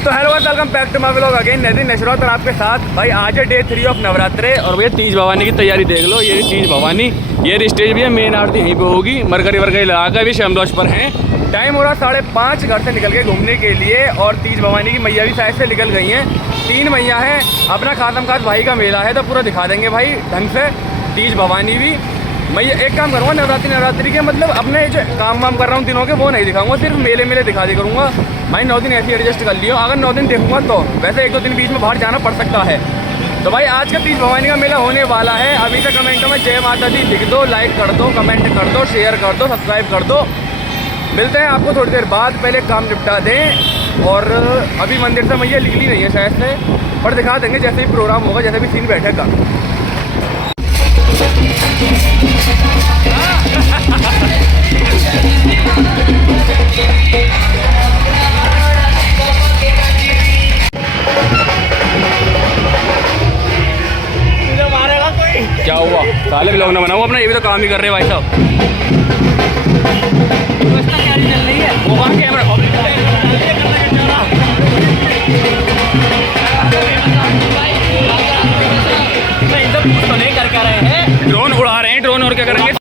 तो hello guys, welcome back to my vlog again. Nadeen Nashrat और आपके साथ भाई आज है डे 3 ऑफ नवरात्रे। और भैया तीज भवानी की तैयारी देख लो। ये तीज भवानी, ये स्टेज भी है, मेन आरती यहीं पे होगी। मरकरी वर्करी लगा कर अभी शमदोश पर हैं। टाइम हो रहा 5:30 घर से निकल के घूमने के लिए। और तीज भवानी की मैया भी साइड से निकल गई हैं। 3 मैया हैं। अपना खातम खास भाई का मेला है तो पूरा दिखा देंगे भाई ढंग से। तीज भवानी भी मैं एक काम करूँगा, नवरात्रि के मतलब अपने जो काम वाम कर रहा हूँ दिनों के वो नहीं दिखाऊंगा, सिर्फ मेले दिखा दे करूँगा भाई। 9 दिन ऐसे एडजस्ट कर लियो। अगर 9 दिन देखूंगा तो वैसे 1-2 दिन बीच में बाहर जाना पड़ सकता है। तो भाई आज का तीज भवानी का मेला होने वाला है। अभी से कमेंटों में जय माता दी लिख दो, लाइक कर दो, कमेंट कर दो, शेयर कर दो, सब्सक्राइब कर दो। मिलते हैं आपको थोड़ी देर बाद। पहले काम निपटा दें। और अभी मंदिर से मैया निकली नहीं है शायद से, पर दिखा देंगे जैसे ही प्रोग्राम होगा, जैसे भी सीन बैठेगा। क्या हुआ? साले ब्लॉग ना बनाओ अपना, ये भी तो काम ही कर रहे हैं भाई साहब। चल रही है वो वहाँ कैमरा तो नहीं कर रहे हैं, ड्रोन उड़ा रहे हैं। ड्रोन और क्या करेंगे?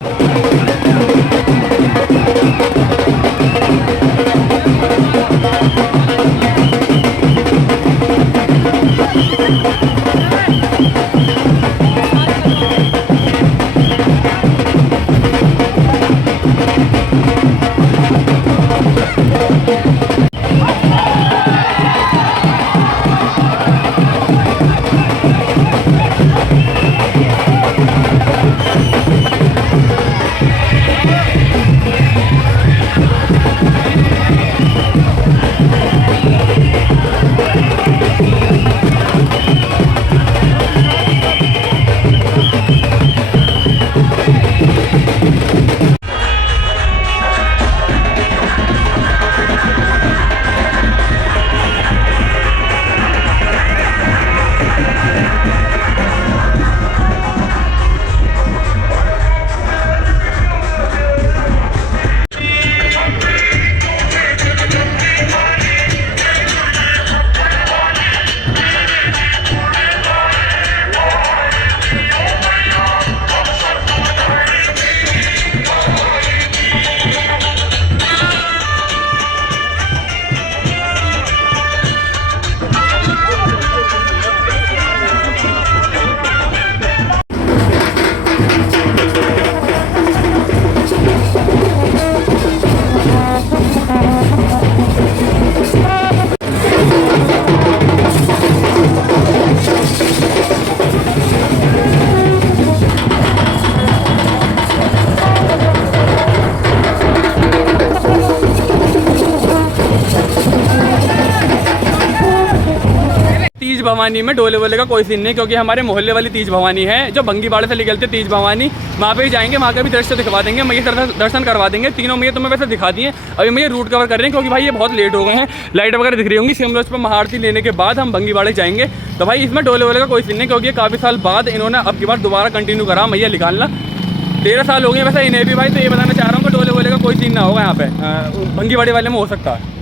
तीज भवानी में डोले वोले का कोई सीन नहीं, क्योंकि हमारे मोहल्ले वाली तीज भवानी है जो बंगीबाड़े से निकलते तीज भवानी, वहाँ पे ही जाएंगे। वहाँ का भी दृश्य दिखवा देंगे, मैया दर्शन करवा देंगे। तीनों मैया तुम्हें वैसे दिखा दिए। अभी मैया रूट कवर कर रहे हैं क्योंकि भाई ये बहुत लेट हो गए हैं। लाइट वगैरह दिख रही होंगी। सिमरोज पर महाआरती लेने के बाद हम बंगीबाड़े जाएंगे। तो भाई इसमें डोले वोले का कोई सीन नहीं, क्योंकि काफ़ी साल बाद इन्होंने अब की बार दोबारा कंटिन्यू करा मैया निकालना। 13 साल हो गए वैसे इन्हें भी भाई। तो ये बताना चाह रहा हूँ कि डोले वोले का कोई सीन ना होगा यहाँ पे, बंगीबाड़े वाले में हो सकता है।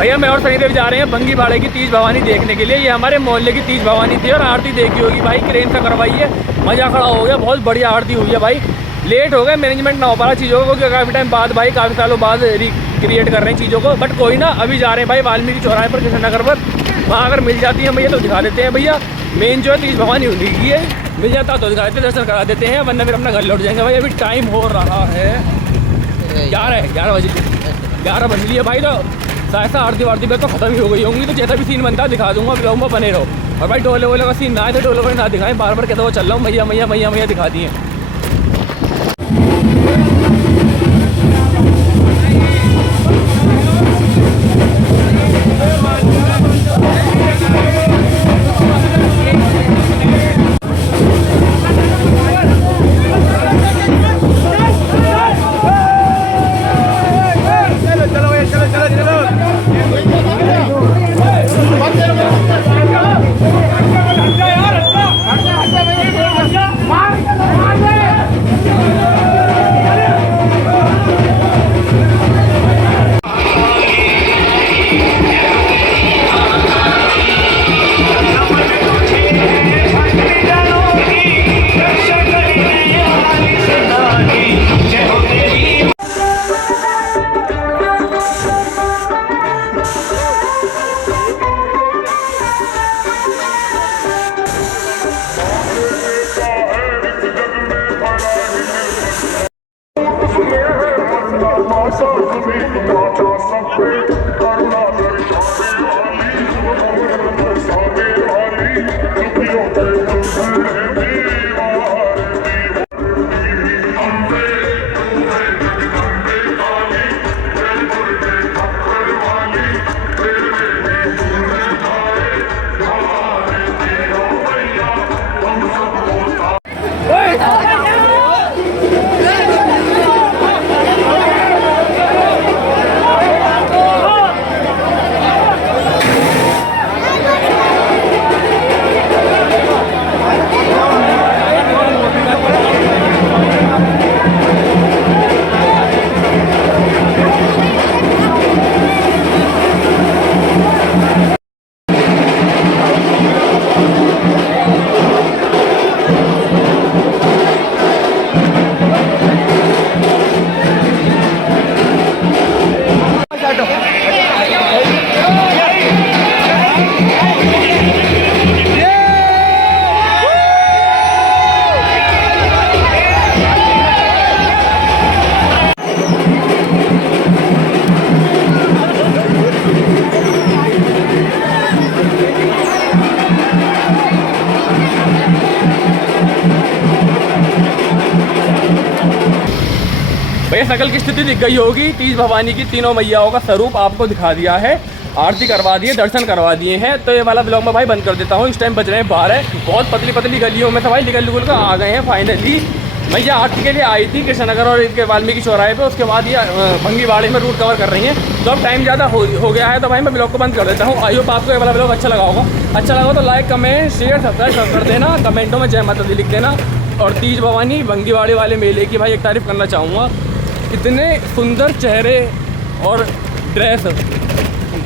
भैया मैं और सनीदेव जा रहे हैं भंगी बाड़े की तीज भवानी देखने के लिए। ये हमारे मोहल्ले की तीज भवानी थी और आरती देखी होगी भाई, क्रेन से करवाई है, मज़ा खड़ा हो गया, बहुत बढ़िया आरती हुई है भाई। लेट हो गया, मैनेजमेंट ना हो पा रहा चीज़ों को, क्योंकि काफ़ी टाइम बाद भाई, काफ़ी सालों बाद रिक्रिएट कर रहे हैं चीज़ों को, बट कोई ना, अभी जा रहे हैं भाई वाल्मीकि चौराहे पर कृष्णनगर पर, वहाँ अगर मिल जाती है भैया तो दिखा देते हैं भैया। मेन जो है तीज भवानी होगी है, मिल जाता तो दिखा देते, दर्शन करा देते हैं, वरना फिर अपना घर लौट जाएंगे भाई। अभी टाइम हो रहा है 11 बजे, 11 बज रही है भाई, तो शायद आरती वारती पे तो खत्म ही हो गई होंगी, तो जैसा भी सीन बनता है दिखा दूंगा, ब्लॉग में बने रहो। और भाई डोले वोले का सीन ना है तो डोले वोले ना दिखाएं, बार बार कहता हुआ चल रहा हूँ मैया मैया मैया मैया दिखा दिए। भैया शकल की स्थिति दिख गई होगी, तीज भवानी की तीनों मैयाओं का स्वरूप आपको दिखा दिया है, आरती करवा दी है, दर्शन करवा दिए हैं। तो ये वाला ब्लॉग में भाई बंद कर देता हूँ, इस टाइम बज रहे हैं 12, बहुत पतली पतली गलियों में से भाई निकल निकल कर आ गए हैं। फाइनली मैया आरती के लिए आई थी कृष्णनगर और इसके वाल्मीकि चौराहे पे, उसके बाद ये भंगी बाड़े में रूट कवर कर रही हैं। तो अब टाइम ज़्यादा हो गया है, तो भाई मैं ब्लॉग को बंद कर देता हूँ। आई होप आपको ये वाला ब्लॉग अच्छा लगा होगा, अच्छा लगा तो लाइक कमेंट शेयर सब्सक्राइब कर देना, कमेंटों में जय माता दी लिख देना। और तीज भवानी भंगी बाड़े वाले मेले की भाई एक तारीफ़ करना चाहूँगा, इतने सुंदर चेहरे और ड्रेस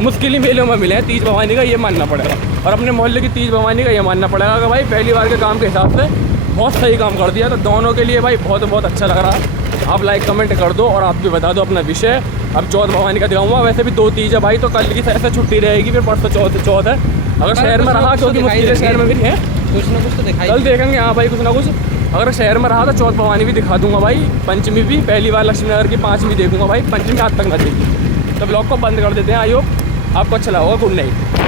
मुश्किल ही मेलों में मिले हैं तीज भवानी का, ये मानना पड़ेगा। और अपने मोहल्ले की तीज भवानी का ये मानना पड़ेगा कि भाई पहली बार के काम के हिसाब से बहुत सही काम कर दिया। तो दोनों के लिए भाई बहुत बहुत अच्छा लग रहा। आप लाइक कमेंट कर दो और आप भी बता दो अपना विषय। अब चौथ भवानी का दिखाऊंगा, वैसे भी 2 तीज है भाई, तो कल की ऐसे छुट्टी रहेगी, फिर परसों चौथ है। अगर शहर में रहा, क्योंकि मुश्किल शहर में भी है, कुछ ना कुछ तो दिखाई कल देखेंगे। हाँ भाई कुछ ना कुछ, अगर शहर में रहा तो चौथ भवानी भी दिखा दूंगा भाई, पंचमी भी, पहली बार लक्ष्मीनगर की 5वीं देखूंगा भाई, पंचमी आज तक ना देखी। तो ब्लॉग को बंद कर देते हैं। आई होप आपको अच्छा लगा होगा। Good night.